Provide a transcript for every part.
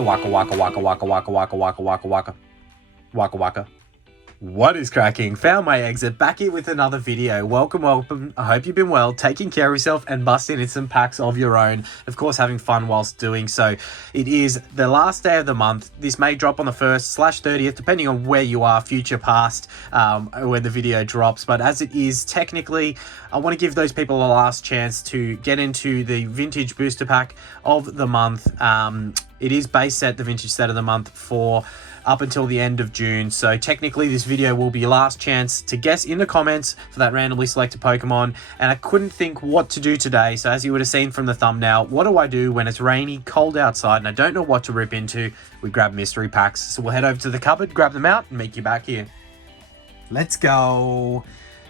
waka waka waka waka waka waka waka waka waka waka waka. What is cracking? Found my exit, back here with another video. Welcome. I hope you've been well, taking care of yourself and busting in some packs of your own. Of course, having fun whilst doing so. It is the last day of the month. This may drop on the 1st/30th, depending on where you are, future, past, when the video drops. But as it is, technically, I want to give those people a last chance to get into the vintage booster pack of the month. It is base set, the vintage set of the month, for up until the end of June. So technically this video will be your last chance to guess in the comments for that randomly selected Pokemon. And I couldn't think what to do today. So as you would have seen from the thumbnail, what do I do when it's rainy, cold outside, and I don't know what to rip into? We grab mystery packs. So we'll head over to the cupboard, grab them out, and meet you back here. Let's go.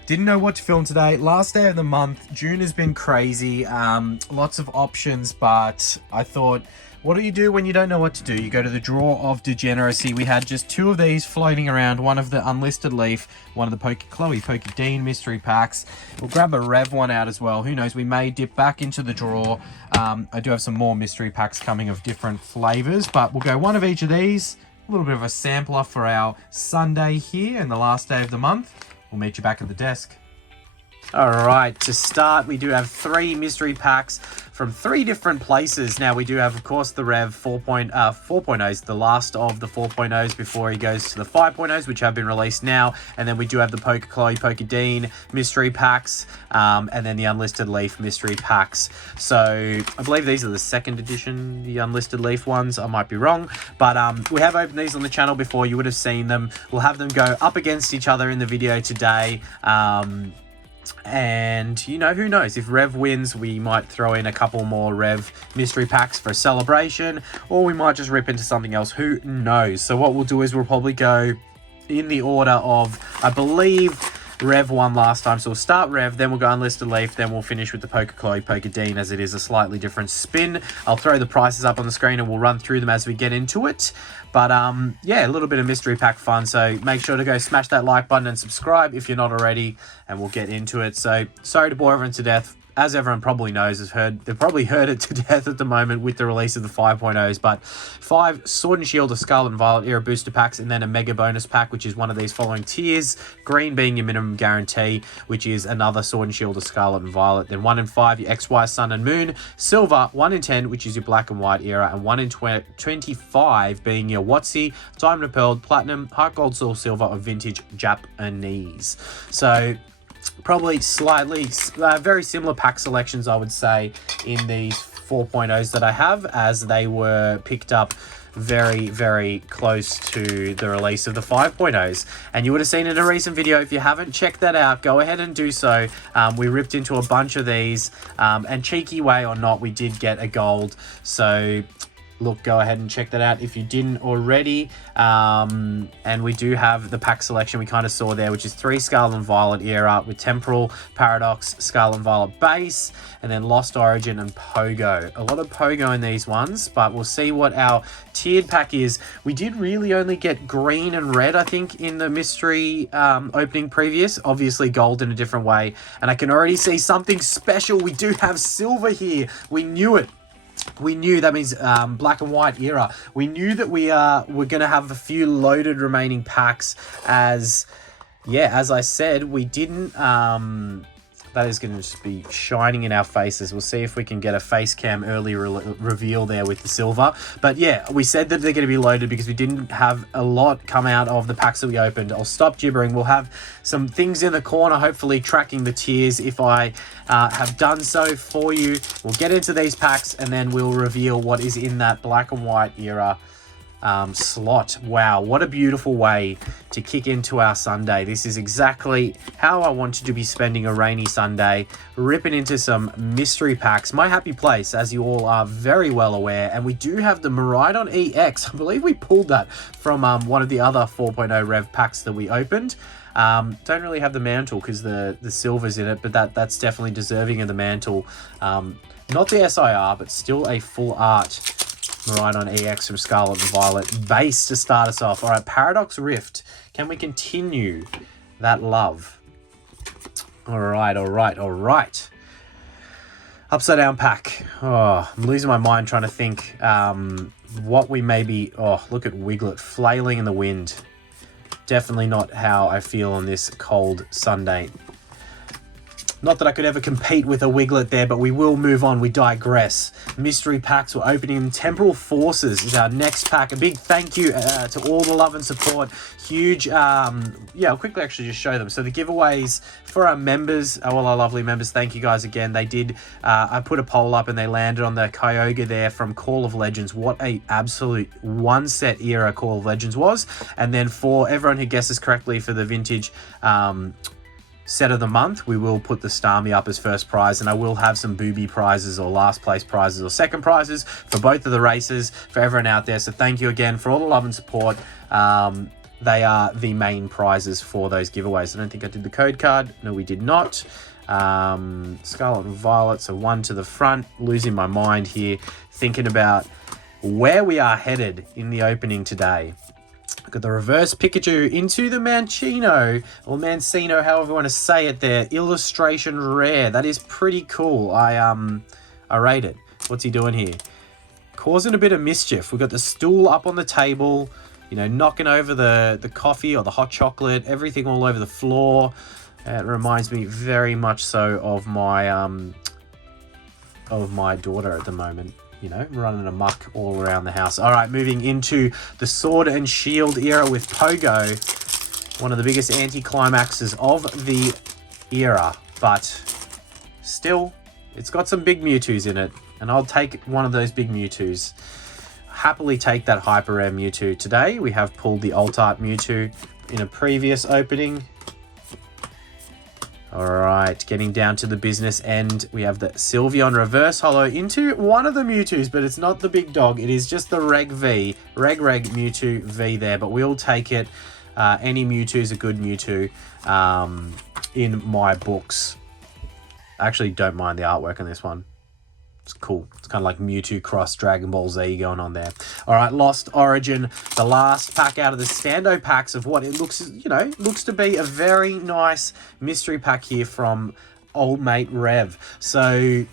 Didn't know what to film today. Last day of the month. June has been crazy. Lots of options, but I thought, what do you do when you don't know what to do? You go to the drawer of degeneracy. We had just two of these floating around. One of the Unlisted Leaf, one of the PokiChloe, PokiDean mystery packs. We'll grab a Rev one out as well. Who knows? We may dip back into the drawer. I do have some more mystery packs coming of different flavors, but we'll go one of each of these. A little bit of a sampler for our Sunday here and the last day of the month. We'll meet you back at the desk. All right, to start, we do have three mystery packs from three different places. Now, we do have, of course, the Rev 4.0s, the last of the 4.0s before he goes to the 5.0s, which have been released now. And then we do have the PokeChloe, PokiDean mystery packs, and then the Unlisted Leaf mystery packs. So I believe these are the second edition, the Unlisted Leaf ones. I might be wrong, but we have opened these on the channel before. You would have seen them. We'll have them go up against each other in the video today. And you know, who knows, if Rev wins, we might throw in a couple more Rev mystery packs for a celebration, or we might just rip into something else. Who knows? So what we'll do is we'll probably go in the order of, I believe, Rev won last time, so we'll start Rev, then we'll go Unlisted Leaf, then we'll finish with the PokeChloe, PokiDean, as it is a slightly different spin. I'll throw the prices up on the screen and we'll run through them as we get into it. But yeah, a little bit of mystery pack fun, so make sure to go smash that like button and subscribe if you're not already, and we'll get into it. So sorry to bore everyone to death. As everyone probably knows, they've probably heard it to death at the moment with the release of the 5.0s, but 5 Sword and Shield of Scarlet and Violet era booster packs, and then a mega bonus pack, which is one of these following tiers. Green being your minimum guarantee, which is another Sword and Shield of Scarlet and Violet. Then 1 in 5, your XY Sun and Moon. Silver, 1 in 10, which is your Black and White era, and 1 in 25 being your WotC, Diamond and Pearl, Platinum, Heart Gold, Soul Silver of Vintage Japanese. So probably slightly very similar pack selections, I would say, in these 4.0s that I have, as they were picked up very, very close to the release of the 5.0s. And you would have seen in a recent video. If you haven't checked that out, go ahead and do so. We ripped into a bunch of these, and cheeky way or not, we did get a gold. So look, go ahead and check that out if you didn't already. And we do have the pack selection we kind of saw there, which is 3 Scarlet and Violet era with Temporal, Paradox, Scarlet and Violet base, and then Lost Origin and Pogo. A lot of Pogo in these ones, but we'll see what our tiered pack is. We did really only get green and red, I think, in the mystery opening previous. Obviously gold in a different way. And I can already see something special. We do have silver here. We knew it. We knew that means Black and White era. We knew that we're going to have a few loaded remaining packs, as I said, we didn't that is going to just be shining in our faces. We'll see if we can get a face cam early reveal there with the silver. But yeah, we said that they're going to be loaded because we didn't have a lot come out of the packs that we opened. I'll stop gibbering. We'll have some things in the corner, hopefully tracking the tiers if I have done so for you. We'll get into these packs and then we'll reveal what is in that Black and White era slot. Wow, what a beautiful way to kick into our Sunday. This is exactly how I wanted to be spending a rainy Sunday, ripping into some mystery packs. My happy place, as you all are very well aware. And we do have the Miraidon EX. I believe we pulled that from one of the other 4.0 Rev packs that we opened. Don't really have the mantle because the silver's in it, but that's definitely deserving of the mantle. Not the SIR, but still a full art Miraidon EX from Scarlet and Violet base to start us off. All right, Paradox Rift. Can we continue that love? All right. Upside down pack. Oh, I'm losing my mind trying to think what we maybe... Oh, look at Wiglet flailing in the wind. Definitely not how I feel on this cold Sunday. Not that I could ever compete with a Wiglet there, but we will move on. We digress. Mystery packs, we're opening them. Temporal Forces is our next pack. A big thank you to all the love and support. Huge, yeah, I'll quickly actually just show them. So the giveaways for our members, all our lovely members, thank you guys again. They did, I put a poll up and they landed on the Kyogre there from Call of Legends. What a absolute one set era Call of Legends was. And then for everyone who guesses correctly for the vintage, set of the month, we will put the Starmie up as first prize, and I will have some booby prizes or last place prizes or second prizes for both of the races for everyone out there. So thank you again for all the love and support. They are the main prizes for those giveaways. I don't think I did the code card. No, we did not. Scarlet and Violet, so one to the front. Losing my mind here, thinking about where we are headed in the opening today. Got the reverse Pikachu into the Mancino, or Mancino, however you want to say it there. Illustration rare. That is pretty cool. I rate it. What's he doing here? Causing a bit of mischief. We've got the stool up on the table, you know, knocking over the coffee or the hot chocolate, everything all over the floor. It reminds me very much so of my daughter at the moment. You know, running amok all around the house. All right, moving into the Sword and Shield era with Pogo. One of the biggest anti-climaxes of the era. But still, it's got some big Mewtwo's in it. And I'll take one of those big Mewtwo's. Happily take that Hyper Rare Mewtwo. Today, we have pulled the Alt Art Mewtwo in a previous opening. Alright, getting down to the business end, we have the Sylveon Reverse Holo into one of the Mewtwo's, but it's not the big dog. It is just the Reg V, Reg Mewtwo V there, but we'll take it. Any Mewtwo is a good Mewtwo in my books. I actually don't mind the artwork on this one. It's cool. It's kind of like Mewtwo cross Dragon Ball Z going on there. All right, Lost Origin, the last pack out of the Stando packs of what it looks, you know, looks to be a very nice mystery pack here from old mate Rev. So,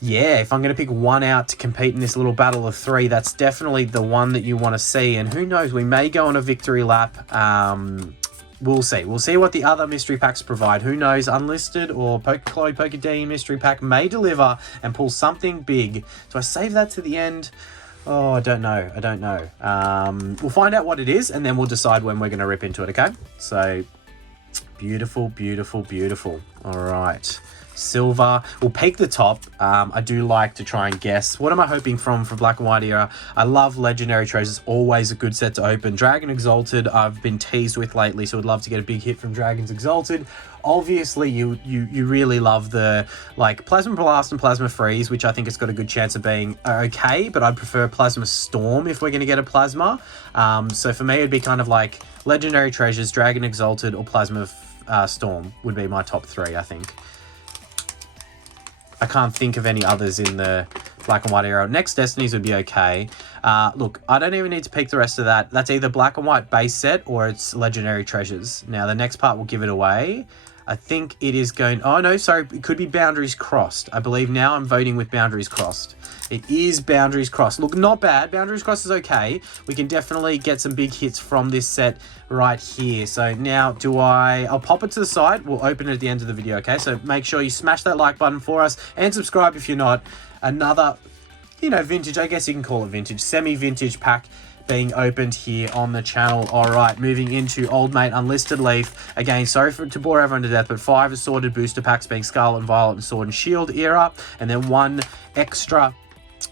yeah, if I'm going to pick one out to compete in this little battle of three, that's definitely the one that you want to see. And who knows, we may go on a victory lap. We'll see. We'll see what the other mystery packs provide. Who knows? Unlisted or PokiChloe, PokeD mystery pack may deliver and pull something big. Do I save that to the end? Oh, I don't know. I don't know. We'll find out what it is, and then we'll decide when we're going to rip into it, okay? So, beautiful, beautiful, beautiful. All right. Silver. We'll peek the top. I do like to try and guess. What am I hoping for Black and White era? I love Legendary Treasures. Always a good set to open. Dragon Exalted, I've been teased with lately, so I'd love to get a big hit from Dragons Exalted. Obviously, you really love the like Plasma Blast and Plasma Freeze, which I think it's got a good chance of being okay, but I'd prefer Plasma Storm if we're going to get a Plasma. So for me, it'd be kind of like Legendary Treasures, Dragon Exalted, or Plasma Storm would be my top three, I think. I can't think of any others in the Black and White era. Next Destinies would be okay. Look, I don't even need to pick the rest of that. That's either Black and White base set or it's Legendary Treasures. Now, the next part will give it away. I think it is going... Oh, no, sorry. It could be Boundaries Crossed. I believe now I'm voting with Boundaries Crossed. It is Boundaries Crossed. Look, not bad. Boundaries Crossed is okay. We can definitely get some big hits from this set right here. So now, I'll pop it to the side. We'll open it at the end of the video, okay? So make sure you smash that like button for us and subscribe if you're not. Another, you know, vintage, I guess you can call it vintage, semi-vintage pack being opened here on the channel. All right, moving into old mate Unlisted Leaf. Again, sorry to bore everyone to death, but 5 assorted booster packs being Scarlet and Violet and Sword and Shield era, and then 1 extra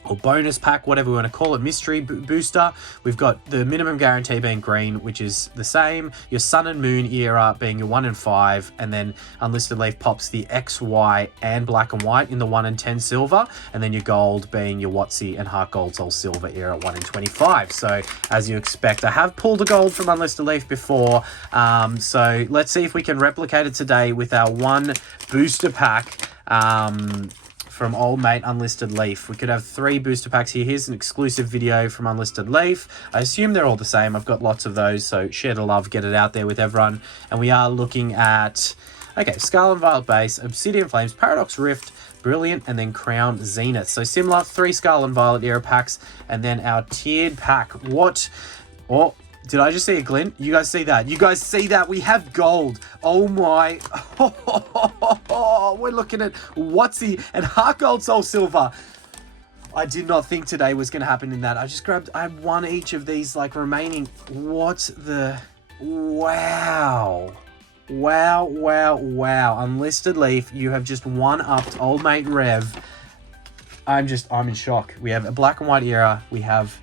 or bonus pack, whatever we want to call it, mystery booster. We've got the minimum guarantee being green, which is the same. Your Sun and Moon era being your 1 in 5, and then Unlisted Leaf pops the X, Y, and Black and White in the 1 in 10 silver, and then your gold being your WotC and Heart Gold Soul Silver era 1 in 25. So as you expect, I have pulled a gold from Unlisted Leaf before, so let's see if we can replicate it today with our 1 booster pack from old mate Unlisted Leaf. We could have 3 booster packs here. Here's an exclusive video from Unlisted Leaf. I assume they're all the same. I've got lots of those, so share the love, get it out there with everyone. And we are looking at, okay, Scarlet and Violet base, Obsidian Flames, Paradox Rift, Brilliant, and then Crown Zenith. So similar, 3 Scarlet and Violet era packs, and then our tiered pack. What? Oh, did I just see a glint? You guys see that? You guys see that? We have gold. Oh my. We're looking at Watsy and Heart Gold Soul Silver. I did not think today was going to happen in that. I had one each of these like remaining. What the? Wow. Wow, wow, wow. Unlisted Leaf, you have just one-upped old mate Rev. I'm in shock. We have a black and white era. We have...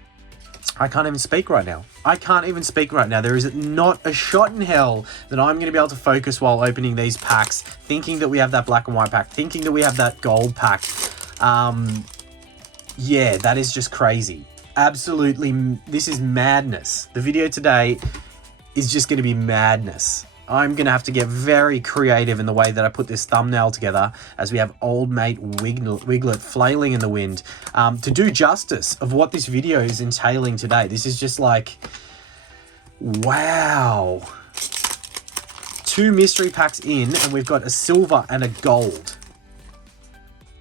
I can't even speak right now. There is not a shot in hell that I'm going to be able to focus while opening these packs, thinking that we have that black and white pack, thinking that we have that gold pack. Yeah, that is just crazy. Absolutely, this is madness. The video today is just going to be madness. I'm going to have to get very creative in the way that I put this thumbnail together, as we have old mate Wiglet flailing in the wind. To do justice of what this video is entailing today, this is just like, wow. 2 mystery packs in, and we've got a silver and a gold.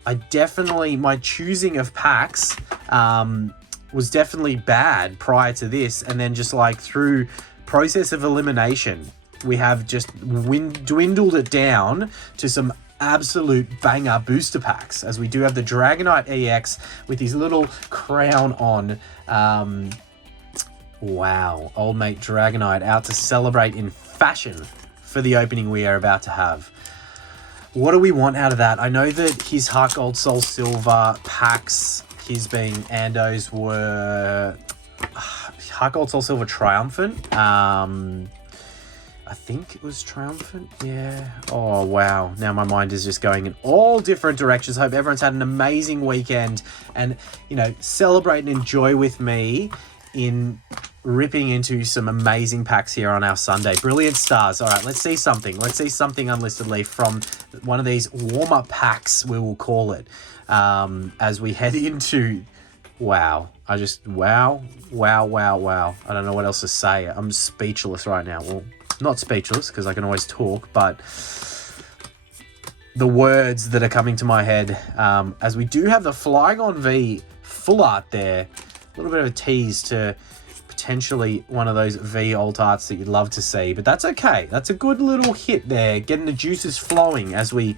My choosing of packs was definitely bad prior to this, and then just like through process of elimination, we have just dwindled it down to some absolute banger booster packs, as we do have the Dragonite EX with his little crown on. Wow, old mate Dragonite out to celebrate in fashion for the opening we are about to have. What do we want out of that? I know that his Heart Gold Soul Silver packs, his being Ando's, were Heart Gold Soul Silver Triumphant. I think it was Triumphant. Yeah. Oh, wow. Now my mind is just going in all different directions. I hope everyone's had an amazing weekend and, you know, celebrate and enjoy with me in ripping into some amazing packs here on our Sunday. Brilliant stars. All right, let's see something. Let's see something Unlisted Leaf from one of these warm-up packs, we will call it, as we head into... Wow. Wow. I don't know what else to say. I'm speechless right now. Well, not speechless, because I can always talk, but the words that are coming to my head, as we do have the Flygon V full art there, a little bit of a tease to potentially one of those V alt arts that you'd love to see, but that's okay. That's a good little hit there, getting the juices flowing as we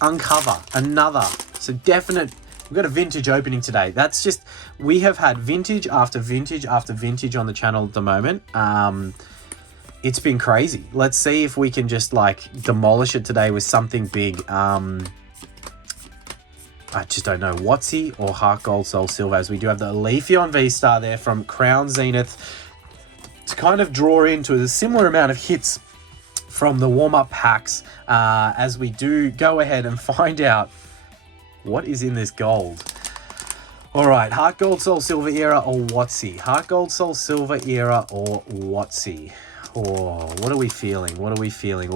uncover another. So definite. We've got a vintage opening today. That's just, we have had vintage after vintage after vintage on the channel at the moment. It's been crazy. Let's see if we can just like demolish it today with something big. I just don't know. Watsy or Heart Gold Soul Silver, as we do have the Leafeon V-Star there from Crown Zenith to kind of draw into a similar amount of hits from the warm-up packs, as we do go ahead and find out what is in this gold. All right, Heart Gold Soul Silver era or Watsy? Heart Gold Soul Silver era or Watsy? Oh, what are we feeling? We'll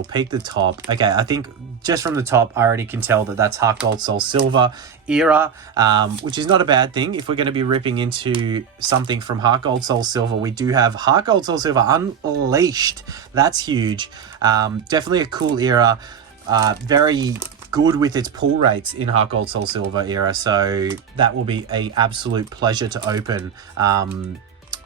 peek the top. Okay, I think just from the top, I already can tell that that's Heart Gold Soul Silver era, which is not a bad thing. If we're going to be ripping into something from Heart Gold Soul Silver, we do have Heart Gold Soul Silver Unleashed. That's huge. Definitely a cool era. Very good with its pull rates in Heart Gold Soul Silver era, so that will be a absolute pleasure to open. I'm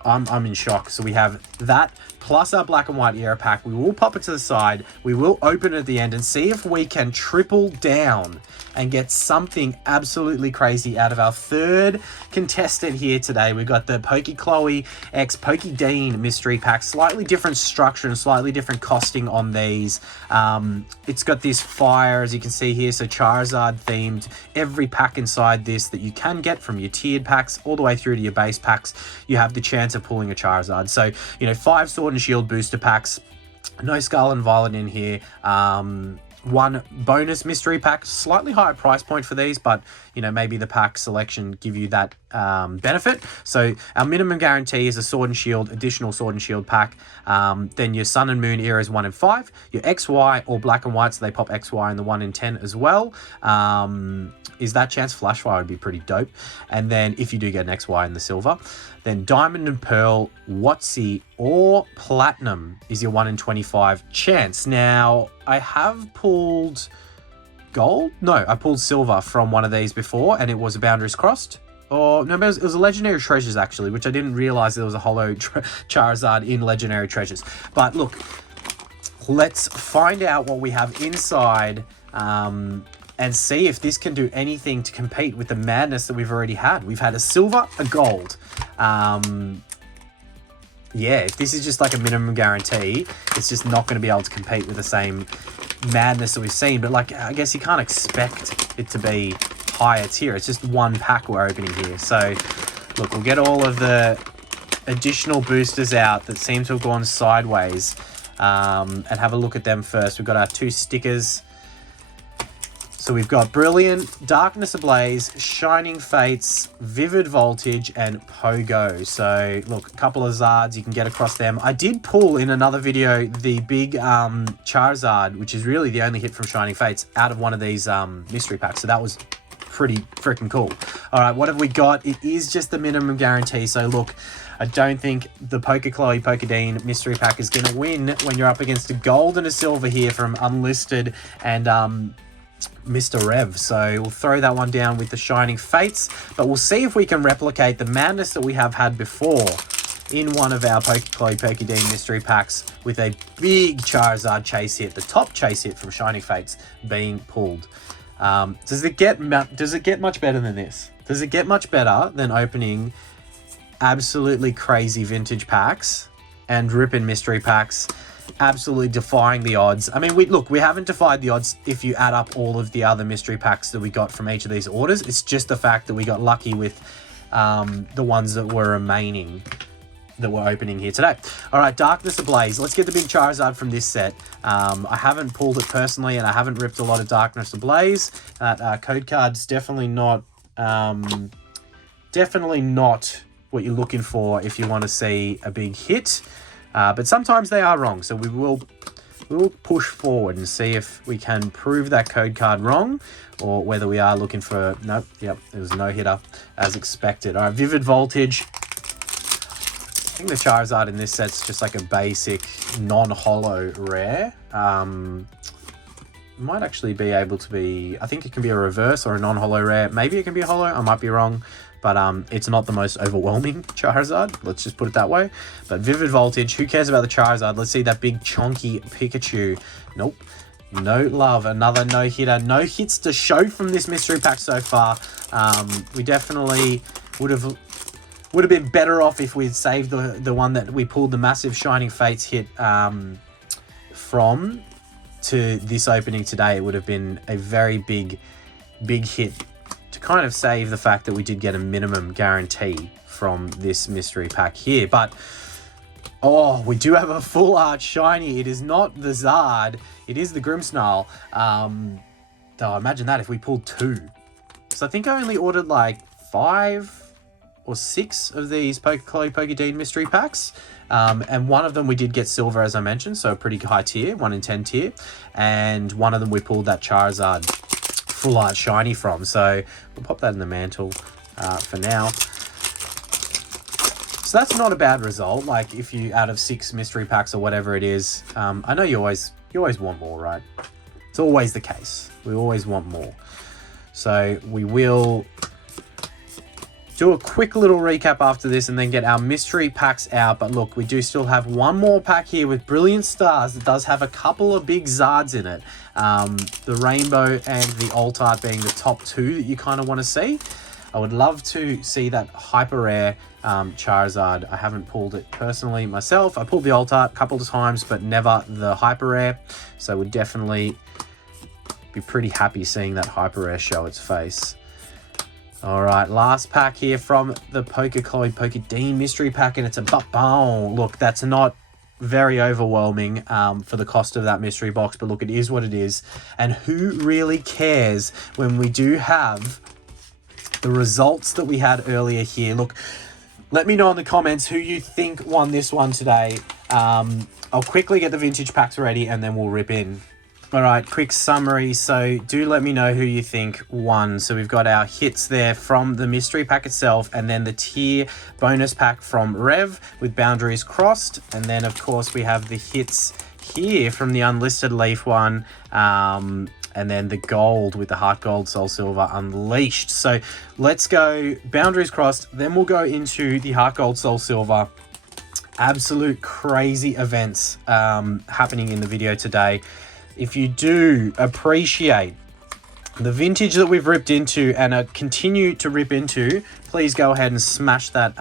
in shock. So we have that plus our black and white era pack. We will pop it to the side. We will open it at the end and see if we can triple down and get something absolutely crazy out of our third contestant here today. We've got the PokiChloe x Pokedean mystery pack. Slightly different structure and slightly different costing on these. It's got this fire, as you can see here, so Charizard themed. Every pack inside this that you can get from your tiered packs all the way through to your base packs, you have the chance of pulling a Charizard. So, you know, 5 Sword and Shield booster packs, no Scarlet and Violet in here. 1 bonus mystery pack, slightly higher price point for these, but you know, maybe the pack selection give you that benefit. So our minimum guarantee is a Sword and Shield, additional Sword and Shield pack. Then your Sun and Moon era is 1 in 5. Your XY or black and white, so they pop XY in the 1 in 10 as well. Is that chance? Flashfire would be pretty dope. And then if you do get an XY in the silver, then Diamond and Pearl, Watsy, or Platinum is your 1 in 25 chance. Now, I have pulled gold. No, I pulled silver from one of these before, and it was a Boundaries Crossed. Or no, it was a Legendary Treasures actually, which I didn't realize there was a holo Charizard in Legendary Treasures. But look, let's find out what we have inside and see if this can do anything to compete with the madness that we've already had. We've had a silver, a gold. Yeah, if this is just like a minimum guarantee, it's just not going to be able to compete with the same madness that we've seen. But like, I guess you can't expect it to be higher tier. It's just one pack we're opening here. So look, we'll get all of the additional boosters out that seem to have gone sideways and have a look at them first. We've got our 2 stickers. So we've got Brilliant, Darkness Ablaze, Shining Fates, Vivid Voltage, and Pogo. So look, a couple of Zards, you can get across them. I did pull in another video the big Charizard, which is really the only hit from Shining Fates, out of one of these mystery packs. So that was pretty freaking cool. All right, what have we got? It is just the minimum guarantee. So look, I don't think the PokiChloe Pokedean mystery pack is going to win when you're up against a gold and a silver here from Unlisted and Mr. Rev. So we'll throw that one down with the Shining Fates, but we'll see if we can replicate the madness that we have had before in one of our PokiChloe Pokedean mystery packs with a big Charizard chase hit, the top chase hit from Shining Fates being pulled. Does it get much better than this? Does it get much better than opening absolutely crazy vintage packs and ripping mystery packs, absolutely defying the odds? I mean, we haven't defied the odds if you add up all of the other mystery packs that we got from each of these orders. It's just the fact that we got lucky with the ones that were remaining that we're opening here today. All right, Darkness Ablaze. Let's get the big Charizard from this set. I haven't pulled it personally, and I haven't ripped a lot of Darkness Ablaze. That code card's definitely not what you're looking for if you want to see a big hit. But sometimes they are wrong, so we will push forward and see if we can prove that code card wrong, or whether we are looking for... Nope, yep, there was no hitter as expected. All right, Vivid Voltage. I think the Charizard in this set's just like a basic non-holo rare. Might actually be able to be... I think it can be a reverse or a non-holo rare. Maybe it can be a holo, I might be wrong. But it's not the most overwhelming Charizard. Let's just put it that way. But Vivid Voltage, who cares about the Charizard? Let's see that big chonky Pikachu. Nope. No love. Another no-hitter. No hits to show from this mystery pack so far. We definitely would have been better off if we'd saved the one that we pulled the massive Shining Fates hit from to this opening today. It would have been a very big hit to kind of save the fact that we did get a minimum guarantee from this mystery pack here. But oh, we do have a full art shiny. It is not the Zard, it is the Grimmsnarl. Oh, imagine that if we pulled 2. So I think I only ordered like 5 or 6 of these PokeChloe Pokedean mystery packs. And one of them we did get silver, as I mentioned, so a pretty high tier, 1 in 10 tier. And one of them we pulled that Charizard full art shiny from. So we'll pop that in the mantle for now. So that's not a bad result. Like if you, out of 6 mystery packs or whatever it is, I know you always want more, right? It's always the case. We always want more. So we will do a quick little recap after this and then get our mystery packs out. But look, we do still have one more pack here with Brilliant Stars that does have a couple of big Zards in it. The Rainbow and the Alt Art being the top 2 that you kind of want to see. I would love to see that hyper rare Charizard. I haven't pulled it personally myself. I pulled the Alt Art a couple of times, but never the hyper rare. So would definitely be pretty happy seeing that hyper rare show its face. All right, last pack here from the PokeChloe Pokedean mystery pack, and it's a boom. Look, that's not very overwhelming for the cost of that mystery box, but look, it is what it is. And who really cares when we do have the results that we had earlier here? Look, let me know in the comments who you think won this one today. I'll quickly get the vintage packs ready and then we'll rip in. All right, quick summary. So do let me know who you think won. So we've got our hits there from the mystery pack itself, and then the tier bonus pack from Rev with Boundaries Crossed. And then of course we have the hits here from the Unlisted Leaf one, and and then the gold with the Heart Gold, Soul Silver, Unleashed. So let's go Boundaries Crossed, then we'll go into the Heart Gold, Soul Silver. Absolute crazy events happening in the video today. If you do appreciate the vintage that we've ripped into and continue to rip into, please go ahead and smash that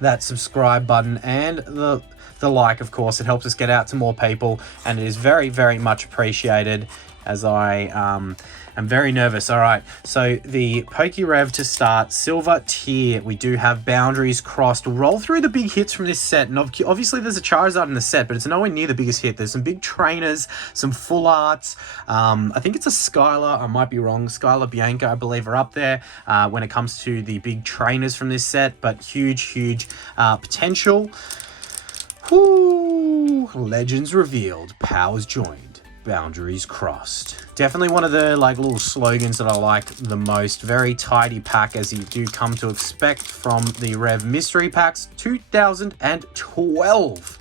that subscribe button and the like, of course. It helps us get out to more people, and it is very, very much appreciated, as I am very nervous. All right, so the PokeRev to start, silver tier. We do have Boundaries Crossed. Roll through the big hits from this set, and obviously there's a Charizard in the set, but it's nowhere near the biggest hit. There's some big trainers, some full arts. I think it's a Skylar, I might be wrong. Skylar, Bianca, I believe, are up there when it comes to the big trainers from this set, but huge potential. Whoo! Legends revealed, powers joined, Boundaries Crossed. Definitely one of the little slogans that I like the most. Very tidy pack, as you do come to expect from the Rev Mystery Packs 2012.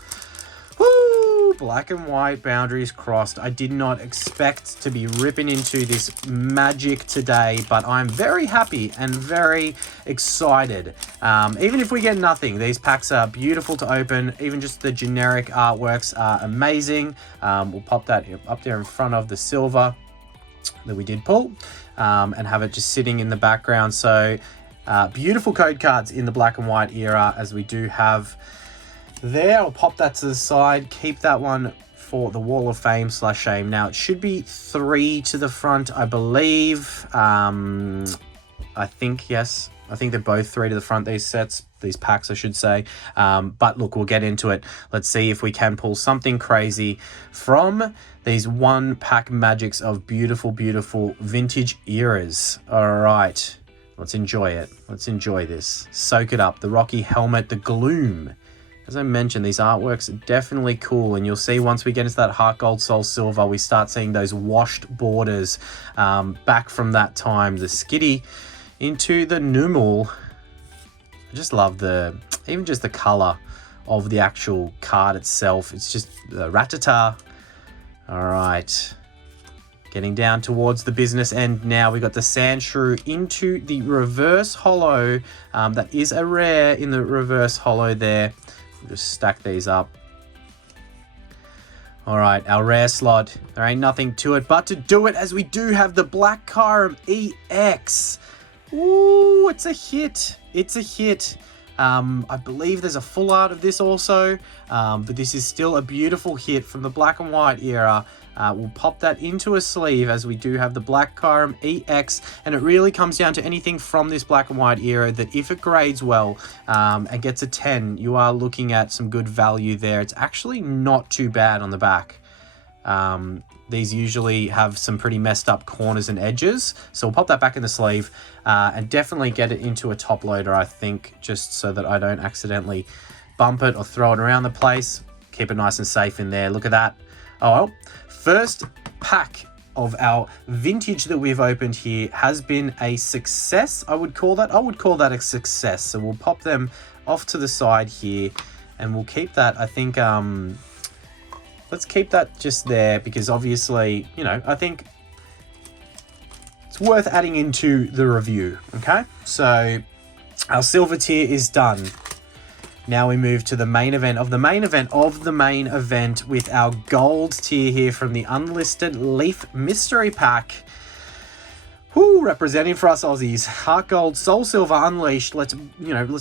Woo! Black and white, Boundaries Crossed. I did not expect to be ripping into this magic today, but I'm very happy and very excited. Even if we get nothing, these packs are beautiful to open. Even just the generic artworks are amazing. We'll pop that up there in front of the silver that we did pull, and have it just sitting in the background. So beautiful code cards in the black and white era, as we do have there. I'll pop that to the side, keep that one for the Wall of Fame / shame. Now it should be 3 to the front, I believe. I think, yes, I think they're both 3 to the front, these sets, these packs, I should say. But look, we'll get into it. Let's see if we can pull something crazy from these one pack magics of beautiful vintage eras. All right, let's enjoy it. Let's enjoy this. Soak it up. The Rocky Helmet, the Gloom. As I mentioned, these artworks are definitely cool, and you'll see once we get into that Heart Gold, Soul Silver, we start seeing those washed borders back from that time. The Skitty into the Numel. I just love even just the color of the actual card itself. It's just Rattata. All right. Getting down towards the business end now. We got the Sandshrew into the reverse holo. That is a rare in the reverse holo there. We'll just stack these up. All right, our rare slot. There ain't nothing to it but to do it, as we do have the Black Kyurem EX. Ooh, it's a hit. It's a hit. I believe there's a full art of this also, but this is still a beautiful hit from the black and white era. We'll pop that into a sleeve, as we do have the Black Kyurem EX, and it really comes down to anything from this black and white era that if it grades well and gets a 10, you are looking at some good value there. It's actually not too bad on the back. These usually have some pretty messed up corners and edges, so we'll pop that back in the sleeve and definitely get it into a top loader, I think, just so that I don't accidentally bump it or throw it around the place. Keep it nice and safe in there. Look at that. Oh well, first pack of our vintage that we've opened here has been a success. I would call that a success. So we'll pop them off to the side here, and we'll keep that, I think, let's keep that just there, because obviously, you know, I think it's worth adding into the review. Okay, so our silver tier is done. Now we move to the main event of the main event of the main event with our gold tier here from the Unlisted Leaf Mystery Pack. Whoo, representing for us Aussies. Heart Gold, Soul Silver, Unleashed. Let's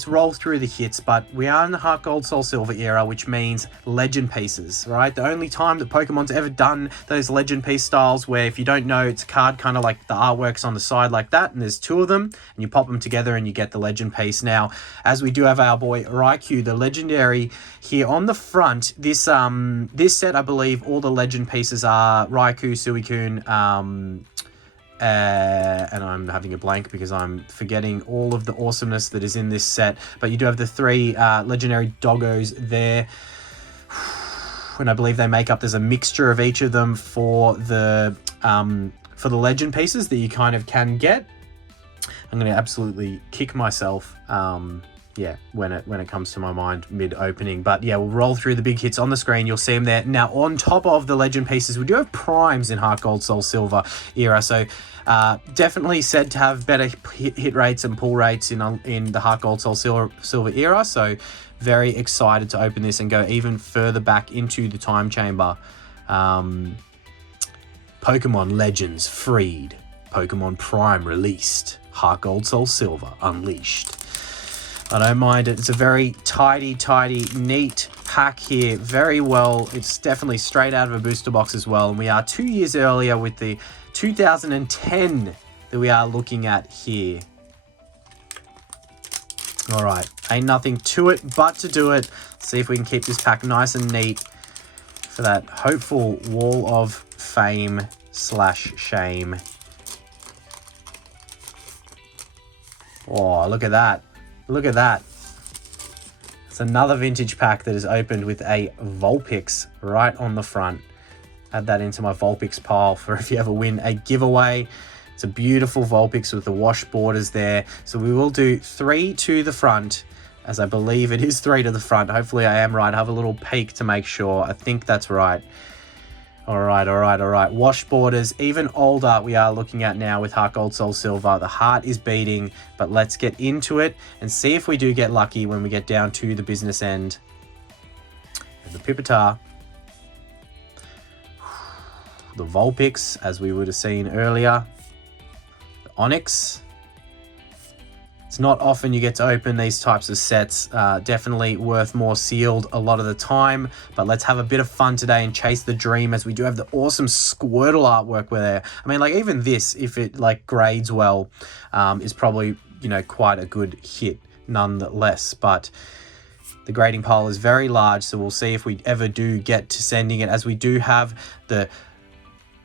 roll through the hits, but we are in the Heart Gold, Soul Silver era, which means legend pieces, right? The only time that Pokemon's ever done those legend piece styles, where if you don't know, it's a card kind of like the artwork's on the side like that, and there's 2 of them, and you pop them together and you get the legend piece. Now, as we do have our boy Raikou, the legendary, here on the front, this set, I believe all the legend pieces are Raikou, Suicune, and I'm having a blank because I'm forgetting all of the awesomeness that is in this set. But you do have the 3 legendary doggos there. And I believe they make up, there's a mixture of each of them for the legend pieces that you kind of can get. I'm going to absolutely kick myself yeah, when it comes to my mind mid-opening. But yeah, we'll roll through the big hits on the screen. You'll see them there. Now, on top of the legend pieces, we do have primes in Heart Gold, Soul Silver era. So definitely said to have better hit rates and pull rates in the Heart Gold, Soul Silver era. So very excited to open this and go even further back into the time chamber. Pokemon Legends freed. Pokemon Prime released. Heart Gold, Soul Silver unleashed. I don't mind it. It's a very tidy, neat pack here. Very well. It's definitely straight out of a booster box as well. And we are 2 years earlier with the 2010 that we are looking at here. All right. Ain't nothing to it but to do it. See if we can keep this pack nice and neat for that hopeful wall of fame / shame. Oh, look at that. Look at that. It's another vintage pack that is opened with a Vulpix right on the front. Add that into my Vulpix pile for if you ever win a giveaway. It's a beautiful Vulpix with the wash borders there. So we will do 3 to the front, as I believe it is 3 to the front. Hopefully I am right. I have a little peek to make sure. I think that's right. All right. Wash borders, even older we are looking at now with Heart Gold, Soul Silver. The heart is beating, but let's get into it and see if we do get lucky when we get down to the business end. And the Pipitar. The Vulpix, as we would have seen earlier. The Onix. It's not often you get to open these types of sets. Definitely worth more sealed a lot of the time. But let's have a bit of fun today and chase the dream, as we do have the awesome Squirtle artwork there. I mean, like, even this, if it like grades well, is probably, you know, quite a good hit nonetheless. But the grading pile is very large, so we'll see if we ever do get to sending it, as we do have the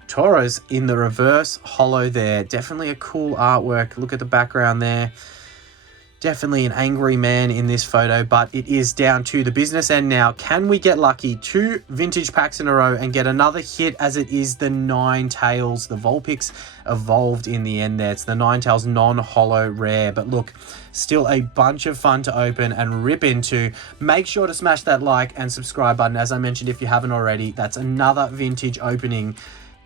Tauros in the reverse holo there. Definitely a cool artwork. Look at the background there. Definitely an angry man in this photo, but it is down to the business end now. Can we get lucky? 2 vintage packs in a row and get another hit, as it is the Ninetales. The Vulpix evolved in the end there. It's the Ninetales non-holo rare, but look, still a bunch of fun to open and rip into. Make sure to smash that like and subscribe button. As I mentioned, if you haven't already, that's another vintage opening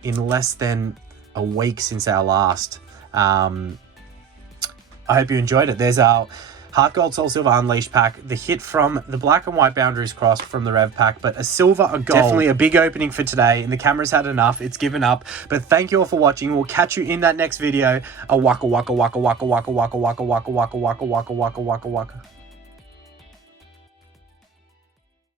in less than a week since our last. I hope you enjoyed it. There's our Heart Gold, Soul Silver Unleashed pack, the hit from the black and white Boundaries Cross from the Rev pack, but a silver, a gold. Definitely a big opening for today, and the camera's had enough. It's given up. But thank you all for watching. We'll catch you in that next video. A waka waka waka waka waka waka waka waka waka waka waka waka waka waka waka.